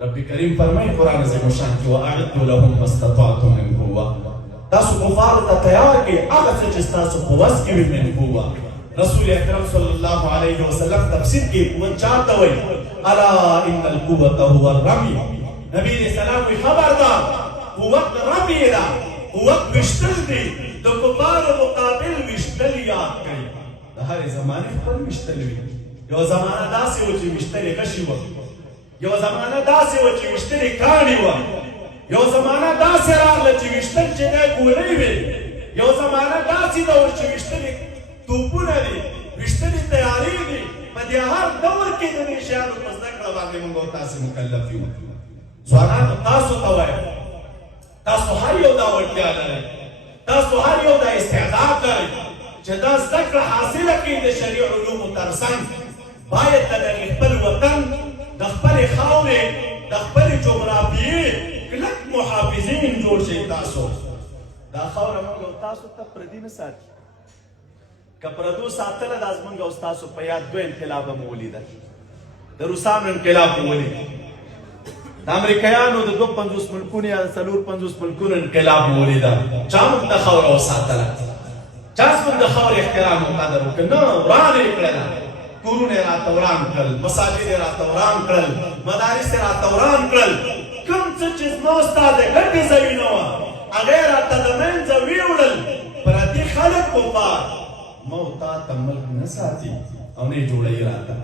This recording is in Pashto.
رب کریم فرمای قرآن عظیم شان کې واعدوا لهم ما استطعتم من قوه، تاسو کفارو ته تیار کړئ هغه څه چې ستاسو په وس کې وي من قوه. رسول اکرم صلی الله علیه وسلم تفسیر کې قوت چاته وایي؟ الا ان القوة هو الرمی. نبی علیہ السلام وی خبردار قوت رمی ده، قوت وشتل دی، د کفارو مقابل وشتل یاد کړئ. د هرې زمانې خپل وشتل وي. یو زمانه داسې وه چې وشتلې غشي وه، یو زمانه داسې وه چې وشتلې کاڼي وه، یو زمانه داسې راغله چې وشتل چې دی ګولۍ وې، یو زمانه داسې دور چې وشتلې توپونه دي، وشتلې تیارې دي. په دې هر دور کې د دې شیانو په زده کړه باندې موږ او تاسې مکلف یو. ځوانانو تاسو ته وایم، تاسو هر یو دا وړتیا لرئ، تاسو هر یو دا استعداد لرئ چې دا زده کړه حاصله کړئ د شرعي علومو ترڅنګ. باید د خپل وطن، د خپلې خاورې، د خپلې جغرافیې کلک محافظین جوړ شئ. تاسو دا خاوره موږ او تاسو ته پردي نه ساتي. که پردو ساتله دا زموږ او ستاسو په یاد دوه انقلابه مو ولیدل. د روسانو انقلاب مو ولید، د امریکایانو د 52 ملکونو یا 54 ملکونو انقلاب مو ولیدل. چا موږ ته خاوره وساتله؟ چا زموږ د خاورې احترام او قدر وکړ؟ نه، وران یې کړله. کورونه یې راته وران کړل، مساجد یې راته وران کړل، مدارس یې راته وران کړل. کوم څه چې زما ستا د ګټې ځایونه وه هغه یې راته د منځه ویوړل. پردي خلک کفار ما او تا ته ملک نه ساتي او نه یې جوړوي راته.